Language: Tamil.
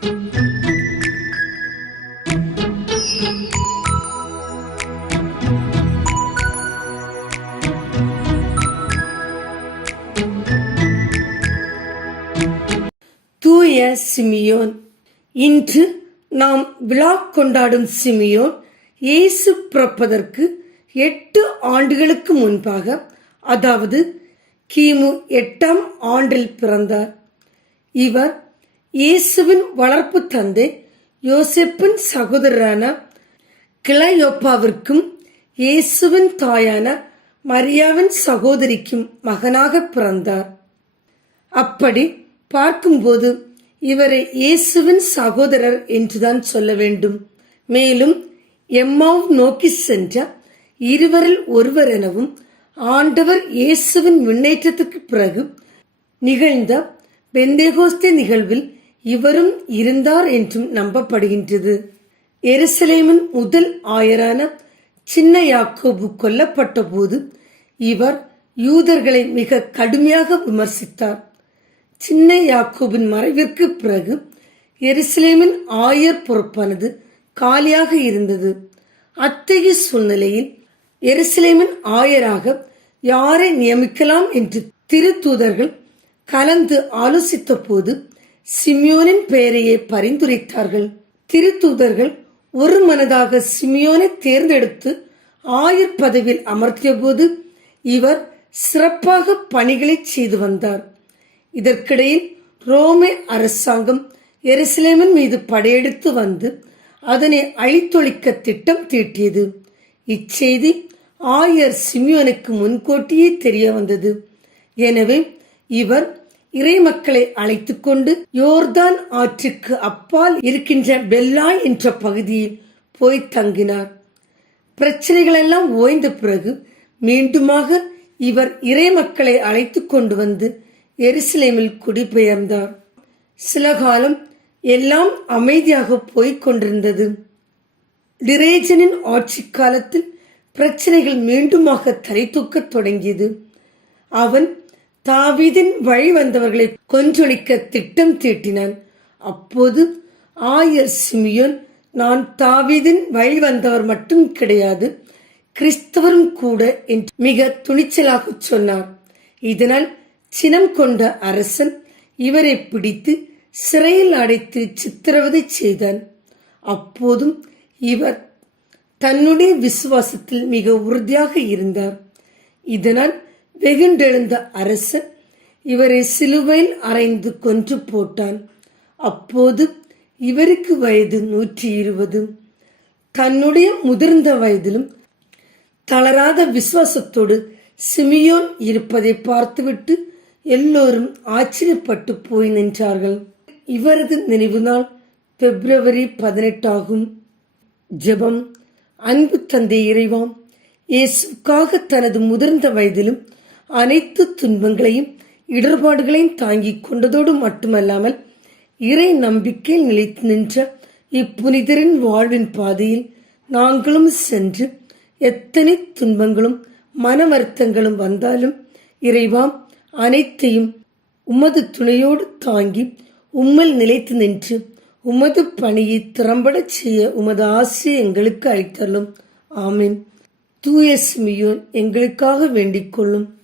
தூய சிமியோன். இன்று நாம் விழா கொண்டாடும் சிமியோன் இயேசு பிறப்பதற்கு எட்டு ஆண்டுகளுக்கு முன்பாக அதாவது கிமு எட்டாம் ஆண்டில் பிறந்தார். இவர் இயேசுவின் வளர்ப்பு தந்தை யோசிப்பின் சகோதரரான கிளையோப்பாவிற்கும் இயேசுவின் தாயான மரியாவின் சகோதரிக்கும் மகனாக பிறந்தார். அப்படி பார்க்கும்போது இவரை இயேசுவின் சகோதரர் என்றுதான் சொல்ல வேண்டும். மேலும் எம்மாவ் நோக்கி சென்ற இருவரில் ஒருவர் எனவும் ஆண்டவர் இயேசுவின் முன்னேற்றத்துக்கு பிறகு நிகழ்ந்த பெந்தேகோஸ்தே நிகழ்வில் இவரும் இருந்தார் என்றும் நம்பப்படுகின்றது. எருசலேமின் முதல் ஆயரான சின்ன யாக்கோபு கொல்லப்பட்ட போது இவர் யூதர்களை மிக கடுமையாக விமர்சித்தார். சின்ன யாக்கோபின் மறைவிற்கு பிறகு எருசலேமின் ஆயர் பொறுப்பானது காலியாக இருந்தது. அத்தகைய சூழ்நிலையில் எருசலேமின் ஆயராக யாரை நியமிக்கலாம் என்று திருத்தூதர்கள் கலந்து ஆலோசித்த போது சிமியோனின் பெயரையே பரிந்துரைத்தார்கள். திருத்தூதர்கள் ஒரு மனதாக சிமியோனை தேர்ந்தெடுத்து ஆயர் பதவியில் அமர்த்திய போது இவர் சிறப்பாக பணிகளை செய்து வந்தார். இதற்கிடையில் ரோமே அரசாங்கம் எருசலேமின் மீது படையெடுத்து வந்து அதனை அழித்தொழிக்க திட்டம் தீட்டியது. இச்செய்தி ஆயர் சிமியோனுக்கு முன்கூட்டியே தெரிய வந்தது. எனவே இவர் இறை மக்களை அழைத்து கொண்டு யோர்தான் ஆற்றுக்கு அப்பால் இருக்கின்ற பெல்லாய் என்ற பகுதியில் போய் தங்கினார். பிரச்சனைகளெல்லாம் ஓய்ந்த பிறகு மீண்டுமாக இவர் இறை மக்களை அழைத்து கொண்டு வந்து எருசலேமில் குடிபெயர்ந்தார். சில காலம் எல்லாம் அமைதியாக போய்க் கொண்டிருந்தது. டிரேஜனின் ஆட்சி காலத்தில் பிரச்சனைகள் மீண்டுமாக தலை தூக்கத் தொடங்கியது. அவன் தாவீதின் வழி வந்தவர்களை கொஞ்சொழிக்க திட்டம் தீட்டினான். அப்போது ஆயர் சிமியோன் நான் தாவீதின் வழி வந்தவர் மட்டும் கிடையாது கிறிஸ்தவரும் கூட என்று மிக துணிச்சலாக சொன்னார். இதனால் சினம் கொண்ட அரசன் இவரை பிடித்து சிறையில் அடைத்து சித்திரவதை செய்தான். அப்போதும் இவர் தன்னுடைய விசுவாசத்தில் மிக உறுதியாக இருந்தார். இதனால் வெகுண்டெழுந்த அரசன் இவரை சிலுவையில் அறைந்து கொன்று போட்டான். அப்போது இவருக்கு வயது நூற்றி இருபது. தன்னுடைய முதிர்ந்த வயதிலும் தளராத விசுவாசத்தோடு சிமியோன் இருப்பதை பார்த்துவிட்டு எல்லோரும் ஆச்சரியப்பட்டு போய் நின்றார்கள். இவரது நினைவு நாள் பிப்ரவரி பதினெட்டாகும். ஜெபம். அன்பு தந்தை இறைவாம் இயேசுக்காக தனது முதிர்ந்த வயதிலும் அனைத்து துன்பங்களையும் இடர்பாடுகளையும் தாங்கிக் கொண்டதோடு மட்டுமல்லாமல் இறை நம்பிக்கையில் நிலைத்து நின்ற இப்புனிதரின் வாழ்வின் பாதையில் நாங்களும் சென்று எத்தனை துன்பங்களும் மன வருத்தங்களும் வந்தாலும் இறைவாம் அனைத்தையும் உமது துணையோடு தாங்கி உம்மல் நிலைத்து நின்று உமது பணியை திறம்பட செய்ய உமது ஆசை எங்களுக்கு அளித்தள்ளும் ஆமீன். தூயஸ்மியோன் எங்களுக்காக வேண்டிக் கொள்ளும்.